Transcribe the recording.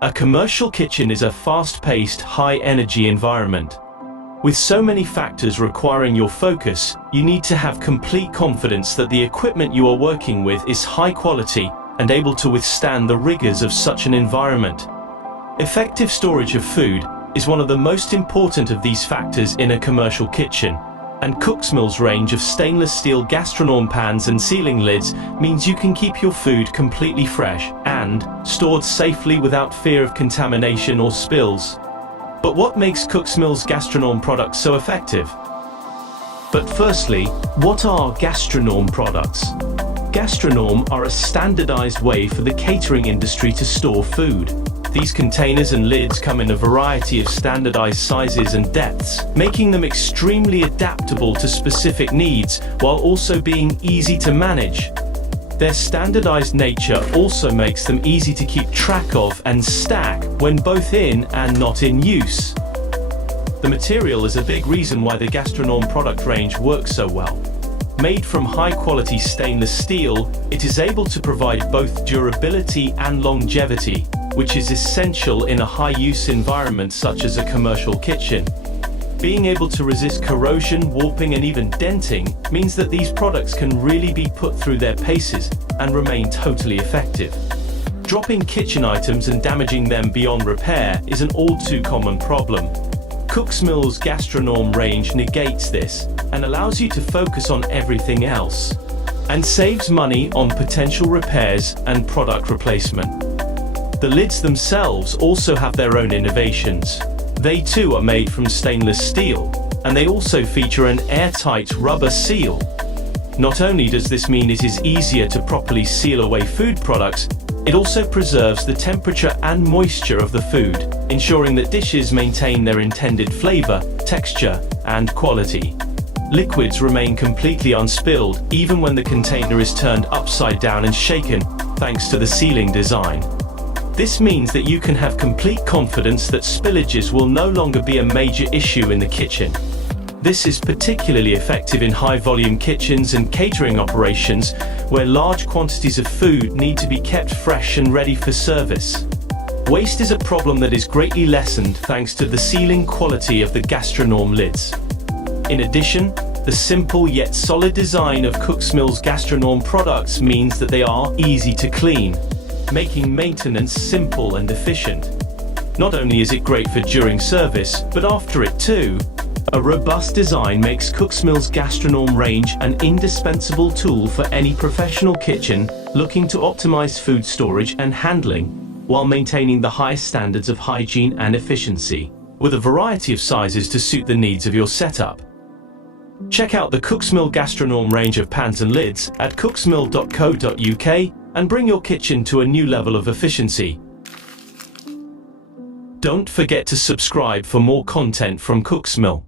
A commercial kitchen is a fast-paced, high-energy environment. With so many factors requiring your focus, you need to have complete confidence that the equipment you are working with is high quality and able to withstand the rigors of such an environment. Effective storage of food is one of the most important of these factors in a commercial kitchen, and Cooksmill's range of stainless steel Gastronorm pans and sealing lids means you can keep your food completely fresh and stored safely without fear of contamination or spills. But what makes Cooksmill's Gastronorm products so effective? But firstly, what are Gastronorm products? Gastronorm are a standardized way for the catering industry to store food. These containers and lids come in a variety of standardized sizes and depths, making them extremely adaptable to specific needs while also being easy to manage. Their standardized nature also makes them easy to keep track of and stack when both in and not in use. The material is a big reason why the Gastronorm product range works so well. Made from high-quality stainless steel, it is able to provide both durability and longevity, which is essential in a high-use environment such as a commercial kitchen. Being able to resist corrosion, warping, and even denting means that these products can really be put through their paces and remain totally effective. Dropping kitchen items and damaging them beyond repair is an all-too-common problem. Cooksmill's Gastronorm range negates this and allows you to focus on everything else, and saves money on potential repairs and product replacement. The lids themselves also have their own innovations. They too are made from stainless steel, and they also feature an airtight rubber seal. Not only does this mean it is easier to properly seal away food products, it also preserves the temperature and moisture of the food, ensuring that dishes maintain their intended flavor, texture, and quality. Liquids remain completely unspilled even when the container is turned upside down and shaken, thanks to the sealing design. This means that you can have complete confidence that spillages will no longer be a major issue in the kitchen. This is particularly effective in high-volume kitchens and catering operations where large quantities of food need to be kept fresh and ready for service. Waste is a problem that is greatly lessened thanks to the sealing quality of the Gastronorm lids. In addition, the simple yet solid design of Cooksmill's Gastronorm products means that they are easy to clean, making maintenance simple and efficient. Not only is it great for during service, but after it too. A robust design makes Cooksmill's Gastronorm range an indispensable tool for any professional kitchen looking to optimize food storage and handling, while maintaining the highest standards of hygiene and efficiency, with a variety of sizes to suit the needs of your setup. Check out the Cooksmill Gastronorm range of pans and lids at cooksmill.co.uk and bring your kitchen to a new level of efficiency. Don't forget to subscribe for more content from Cooksmill.